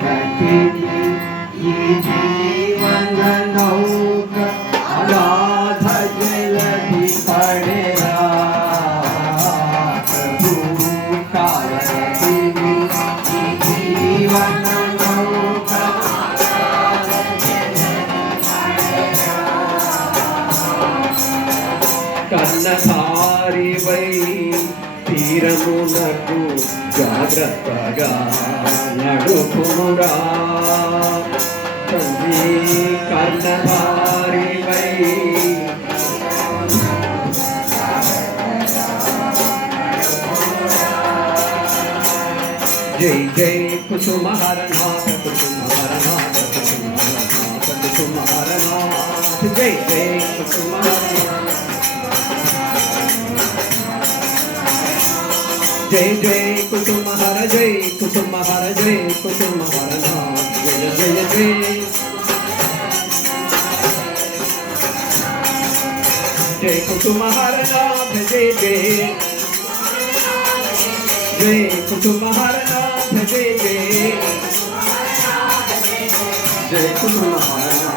కటిని ఈ జీవన నౌక అగాధ జలధి పడేరా ప్రభు కాలకటిని ఈ జీవన నౌక కన్నధారివై తీరమునకు జాగ్రత్తగా నడుపురా తండ్రి కన్నధారివై జై జై కుసుమహరనాథ కుసుమహరనాథ కుసుమహరనాథ కుసుమహరనాథ జై జై కుసుమహరనాథ జై జై కుసుమహర జై కుసుమహర జై కుసుమహరనాథ జయ జయ జై జై కుసుమహరనాథ జై జై జై కుసుమహరనాథ జై జై జై కుసుమహరనాథ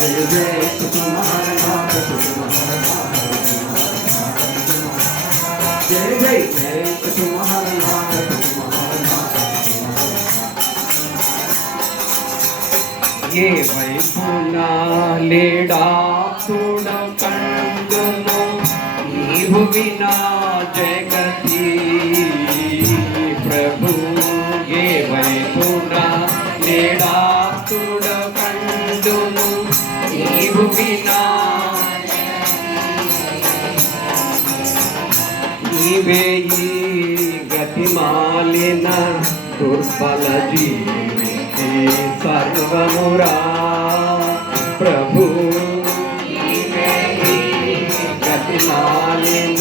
జయ జయ కుసుమహరనాథ కుసుమహరనాథ జయ జయ జయ కుసుమహరనాథ కుసుమహరనాథ ఏ వైపున లేడాపుడ కందును నీవు వినా జగతి ప్రభు ఏ వైపున లేడాపుడ కందును నీవు వినా నీవే ఈ గతిమాలిన దుర్బల జీవికి సర్వమురా ప్రభు నీవే ఈ గతిమాలిన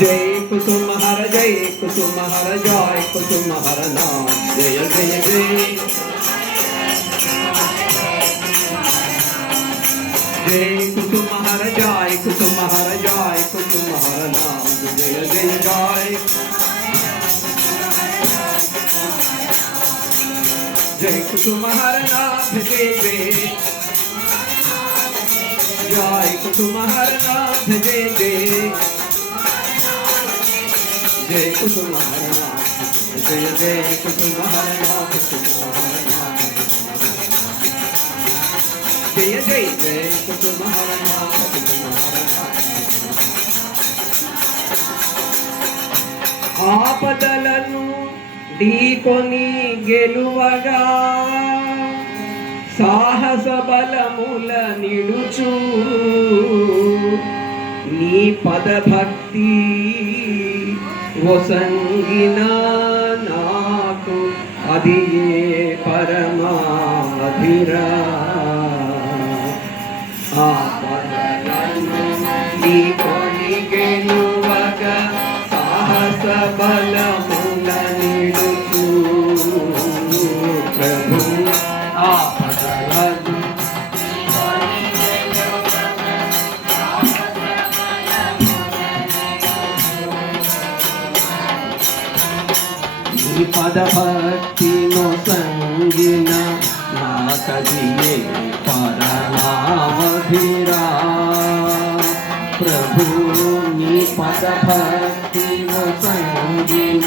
జై కుసుమహర జై కుసుమహర జయ కుసుమహర నామ జయ జయ జయ జై కుసుమహర జయ కుసుమహర జయ కుసుమహర నామ జయ జయ జయ జై కుసుమహర నాథ జయ జయ జయ కుసుమహర నాథ జయ జయ జై కుసుమహర నాథ జయ జయ కుసుమహర నాథ కుసుమహర నాథ జయ జయ జయ కుసుమహర నాథ కుసుమహర నాథ ఆపదలను ఢీకొని గెలువగా సాహస బలముల నిడుచు నీ పదభక్తి వసంగిన నాకు అది ఏ పరమాధిరా ఆపదలను ఢీకొని గెలువగా సాహస బలముల నిడుచు ప్రభు ఆపదలను నీ పదభక్తిను సంగిన నాకదియే పరమావధిరా ప్రభు నీ పదభక్తిను సంగిన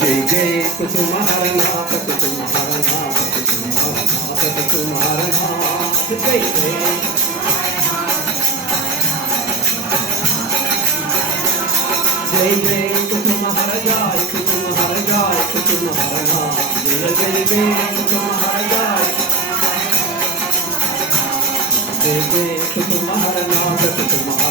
జై జై కుసుమహర నాథ కుసుమహర నాథ కుసుమహర నాథ కుసుమహర నాథ జై జై జై జై కుసుమహర జయ కుసుమహర జయ కుసుమహర నాథ జయ జయ జయ కుసుమహర జయ జయ జయ కుసుమహర నాథ కుసుమహర